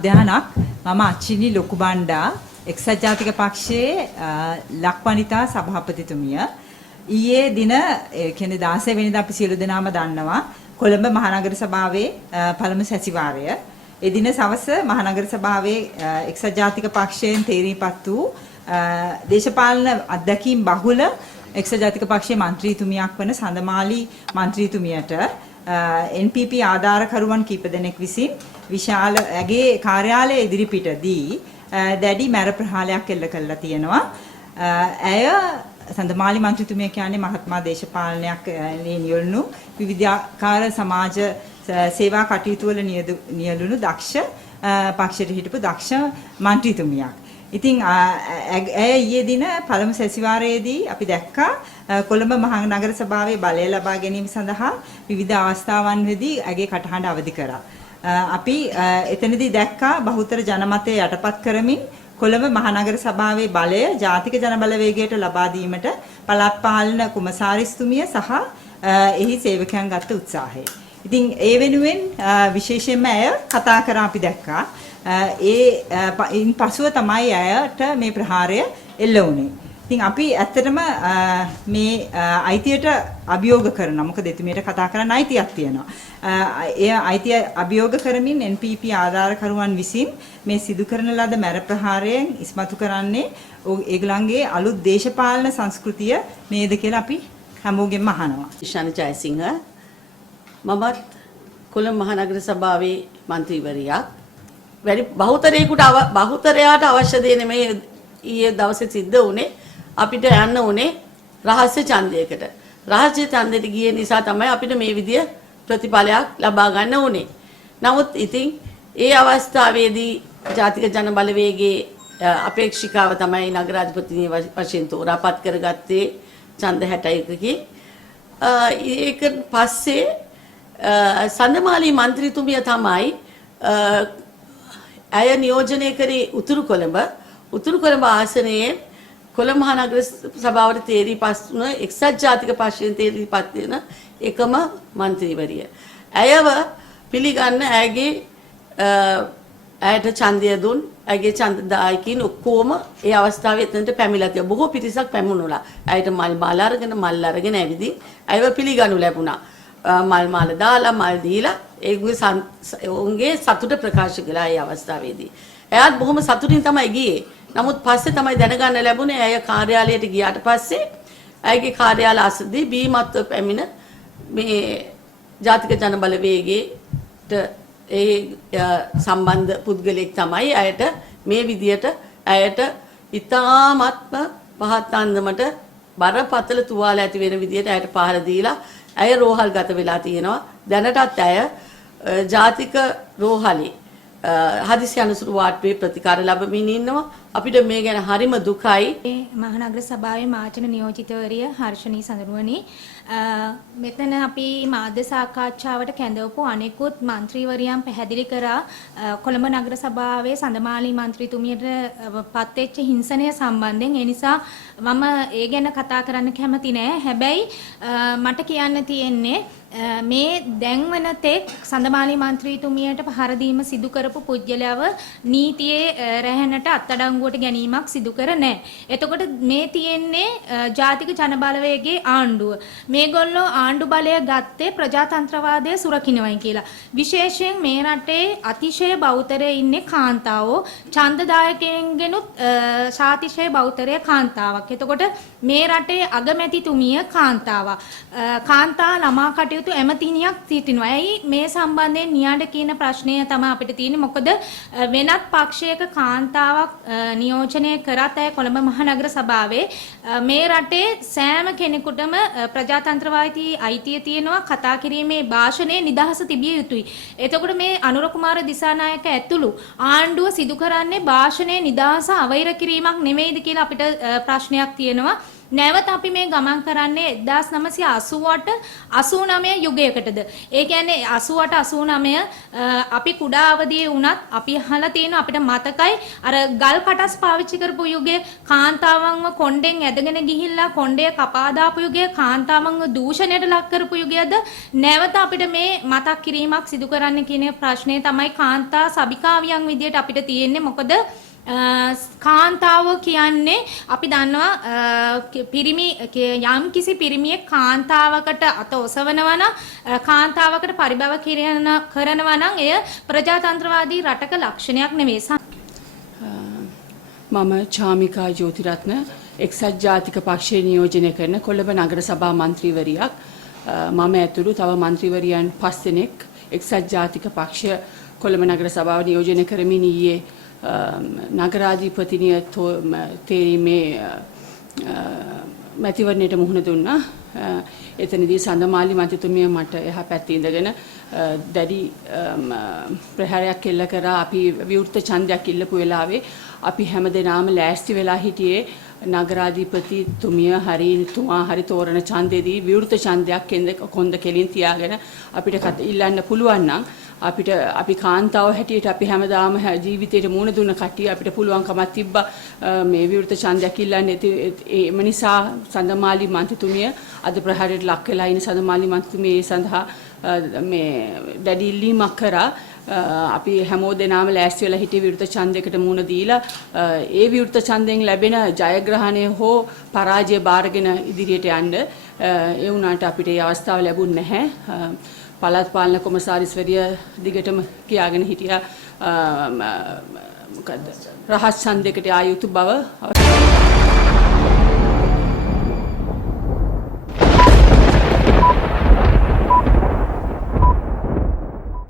මධ්‍යහනක් මම අච්චිනි ලොකුබණ්ඩා එක්සත් ජාතික පක්ෂයේ ලක්වනිතා සභාපතිතුමිය ඊයේ දින කියන්නේ 16 වෙනිදා අපි සියලු දෙනාම දන්නවා කොළඹ මහනගර සභාවේ පළමු සැසිවාරය. ඒ දින සවස මහනගර සභාවේ එක්සත් ජාතික පක්ෂයෙන් තේරීපත් වූ දේශපාලන අධ්‍යක්ීම් බහුල එක්සත් ජාතික පක්ෂයේ മന്ത്രിතුමියක් වන සඳමාලි മന്ത്രിතුමියට NPP ආධාරකරුවන් කීප දෙනෙක් විසින් විශාල ඇගේ කාර්යාලය ඉදිරිපිටදී දැඩි මැර ප්‍රහාරයක් එල්ල කළා තියෙනවා. ඇය සඳමාලි മന്ത്രിතුමිය කියන්නේ මහත්මා දේශපාලනයක් නියැලුණු විවිධාකාර සමාජ සේවා කටයුතු වල නියැලුණු දක්ෂ පක්ෂයට හිටපු දක්ෂ മന്ത്രിතුමියක්. ඉතින් ඇය ඊයේ දින පළමු සැසිවාරයේදී අපි දැක්කා කොළඹ මහනගර සභාවේ බලය ලබා ගැනීම සඳහා විවිධ අවස්ථාවන්හිදී ඇගේ කටහඬ අවදි කරා. අපි එතනදී දැක්කා බහුතර ජනමතය යටපත් කරමින් කොළඹ මහනගර සභාවේ බලය ජාතික ජනබලවේගයට ලබා දීමට පළාත් පාලන කුමසාරිස්තුමිය සහ එහි සේවකයන් ගත්ත උත්සාහය. ඉතින් ඒ වෙනුවෙන් විශේෂයෙන්ම ඇය කතා කරා අපි දැක්කා. ඉන් පසුව තමයි ඇයට මේ ප්‍රහාරය එල්ල වුණේ. ඉතින් අපි ඇත්තටම මේ අයිතියට අභියෝග කරනවා. මොකද එතුමියට කතා කරන්න අයිතියක් තියෙනවා. ඒ අයිතිය අභියෝග කරමින් NPP ආධාරකරුවන් විසින් මේ සිදු කරන ලද මැර ප්‍රහාරයෙන් ඉස්මතු කරන්නේ ඒගොල්ලන්ගේ අලුත් දේශපාලන සංස්කෘතිය නේද කියලා අපි හැමෝගෙම අහනවා. ශානි ජයසිංහ මමත් කොළඹ මහනගර සභාවේ മന്ത്രിවරියක්. වැඩි බහුතරයට අවශ්‍ය දේ නෙමෙයි ඊයේ දවසේ සිද්ධ වුණේ. අපිට යන්න උනේ රහස්‍ය ඡන්දයකට. රහස්‍ය ඡන්දෙට ගියේ නිසා තමයි අපිට මේ විදිය ප්‍රතිඵලයක් ලබා ගන්න උනේ. නමුත් ඉතින් ඒ අවස්ථාවේදී ජාතික ජන බලවේගයේ අපේක්ෂිකාව තමයි නගරාධිපතිනි වශයෙන් තෝරාපත් කරගත්තේ ඡන්ද 61කින්. ඒක පස්සේ සඳමාලි മന്ത്രിතුමිය තමයි ඇය නියෝජනය කරේ උතුරු කොළඹ ආසනයේ කොළඹ මහනගර සභාවට තේරීපත් වුණ එක්සත් ජාතික පක්ෂයෙන් තේරීපත් වෙන එකම മന്ത്രിවරිය. ඇයව පිළිගන්න ඇයට ඡන්දය දුන් ඇගේ ඡන්දදායකින් ඔක්කොම ඒ අවස්ථාවේ එතනට පැමිණලා තියා. බොහෝ පිරිසක් පැමුණුණා. ඇයට මල් අරගෙන ඇවිදින් ඇයව පිළිගනු ලැබුණා. මල් මාල දාලා මල් දීලා ඒගොල්ලෝගේ සතුට ප්‍රකාශ කළා ඒ අවස්ථාවේදී. එයාත් බොහොම සතුටින් තමයි ගියේ. නමුත් පස්සේ තමයි දැනගන්න ලැබුණේ ඇය කාර්යාලයට ගියාට පස්සේ ඇයගේ කාර්යාල අසදී බීමත්ව පැමිණ මේ ජාතික ජන බලවේගයට ඒ සම්බන්ධ පුද්ගලෙක් තමයි ඇයට මේ විදියට ඇයට ඉතාමත්ම පහත් අන්දමට බරපතල තුවාල ඇති වෙන විදියට ඇයට පහර දීලා ඇය රෝහල් ගත වෙලා තියෙනවා. දැනටත් ඇය ජාතික රෝහලේ හදිසි අනුසුරු වාට්ටුවේ ප්‍රතිකාර ලැබමින් ඉන්නවා. අපිට මේ ගැන හරිම දුකයි. මහනගර සභාවේ මාජන නියෝජිතවරිය හර්ෂණී සඳරුවනි මෙතන අපි මාධ්‍ය සාකච්ඡාවට කැඳවපු අනෙකුත් മന്ത്രിවරියන් පැහැදිලි කරා කොළඹ නගර සභාවේ සඳමාලි മന്ത്രിතුමියට පත්වෙච්ච හිංසනය සම්බන්ධයෙන්. ඒ නිසා මම ඒ ගැන කතා කරන්න කැමති නෑ. හැබැයි මට කියන්න තියෙන්නේ මේ දැන් වන තෙක් සඳමාලි മന്ത്രിතුමියට පහර දීම සිදු කරපු පුජ්‍යලයව නීතියේ රැහැනට අත්අඩංගුවට ගැනීමක් සිදු කර නැහැ. එතකොට මේ තියෙන්නේ ජාතික ජනබලවේගයේ ආණ්ඩුව. මේගොල්ලෝ ආණ්ඩු බලය ගත්තේ ප්‍රජාතන්ත්‍රවාදය සුරකින්නවයි කියලා. විශේෂයෙන් මේ රටේ අතිශය බෞතරයේ ඉන්නේ කාන්තාවෝ. ඡන්දදායකයන්ගෙනුත් සාතිශය බෞතරය කාන්තාවක්. එතකොට මේ රටේ අගමැතිතුමිය කාන්තාවක්. කාන්තා ළමා කටයුතු ඇමතිනියක් සිටිනවා. ඇයි මේ සම්බන්ධයෙන් නියාඩ කියන ප්‍රශ්නය තමයි අපිට තියෙන්නේ. මොකද වෙනත් පක්ෂයක කාන්තාවක් නියෝජනය කරත් ඇය කොළඹ මහනගර සභාවේ මේ රටේ සෑම කෙනෙකුටම ප්‍රජාතන්ත්‍රවාදී අයිතිය තියෙනවා. කතා කිරීමේ භාෂණයේ නිදහස තිබිය යුතුයි. එතකොට මේ අනුර කුමාර දිසානායක ඇතුළු ආණ්ඩුව සිදු කරන්නේ භාෂණයේ නිදහස අවෛර කිරීමක් නෙමෙයිද කියලා අපිට ප්‍රශ්නයක් තියෙනවා. නැවත අපි මේ ගමන් කරන්නේ 1988 89 යුගයකටද. ඒ කියන්නේ 88 89 අපි කුඩා අවදියේ වුණත් අපි අහලා තියෙන අපිට මතකයි අර ගල් කටස් පාවිච්චි කරපු යුගයේ කාන්තාවන්ව කොණ්ඩෙන් ඇදගෙන ගිහිල්ලා කොණ්ඩේ කපා දාපු යුගයේ කාන්තාවන්ව දූෂණයට ලක් කරපු යුගයද නැවත අපිට මේ මතක් කිරීමක් සිදු කරන්න කියන ප්‍රශ්නේ තමයි කාන්තා සබිකාවියන් විදියට අපිට තියෙන්නේ. මොකද කාන්තාව කියන්නේ අපි දන්නවා පිරිමි යම් කිසි පිරිමියෙක් කාන්තාවකට අත ඔසවනවා නම් කාන්තාවකට පරිභව කරනවා නම් එය ප්‍රජාතන්ත්‍රවාදී රටක ලක්ෂණයක් නෙවෙයි. මම චාමිකා ජෝතිරත්න එක්සත් ජාතික පක්ෂයේ නියෝජනය කරන කොළඹ නගර සභා මන්ත්‍රීවරියක්. මම ඇතුළු තව මන්ත්‍රීවරියන් 5 දෙනෙක් එක්සත් ජාතික පක්ෂ කොළඹ නගර සභාව නියෝජනය කරමින් ඊයේ නගරාධිපතිනිය තේරීමේ මැතිවරණයට මුහුණ දුන්නා. එතනදී සඳමාලි මන්ත්‍රීතුමිය මට එහා පැත්තේ ඉඳගෙන දැඩි ප්‍රහාරයක් එල්ල කරා. අපි විවෘත ඡන්දයක් ඉල්ලපු වෙලාවේ අපි හැමදෙනාම ලෑස්ති වෙලා හිටියේ නගරාධිපතිතුමිය තුමා හරි තෝරන ඡන්දෙදී විවෘත ඡන්දයක් කොන්ද කෙලින් තියාගෙන අපිට ඉල්ලන්න පුළුවන් නම් අපි කාන්තාව හැටියට අපි හැමදාම ජීවිතේට මුණ දුන්න කට්ටිය අපිට පුළුවන්කමක් තිබ්බා මේ විවෘත ඡන්දයක් ඉල්ලන්න. ඒම නිසා සඳමාලි මන්ත්‍රීතුමිය අද ප්‍රහාරයට ලක් වෙලා ඉන්න සඳමාලි මන්ත්‍රීතුමිය ඒ සඳහා මේ දැඩි ඉල්ලීමක් කරා. අපි හැමෝ දෙනාම ලෑස්ති වෙලා හිටිය විවෘත ඡන්දයකට මුණ දීලා ඒ විවෘත ඡන්දයෙන් ලැබෙන ජයග්‍රහණය හෝ පරාජය බාරගෙන ඉදිරියට යන්න. ඒ වුණාට අපිට ඒ අවස්ථාව ලැබුණ නැහැ. පළාත් පාලන කොමසාරිස්වරිය දිගටම කියාගෙන හිටියා මොකද්ද රහස් ඡන්දයකට ආ යුතු බව.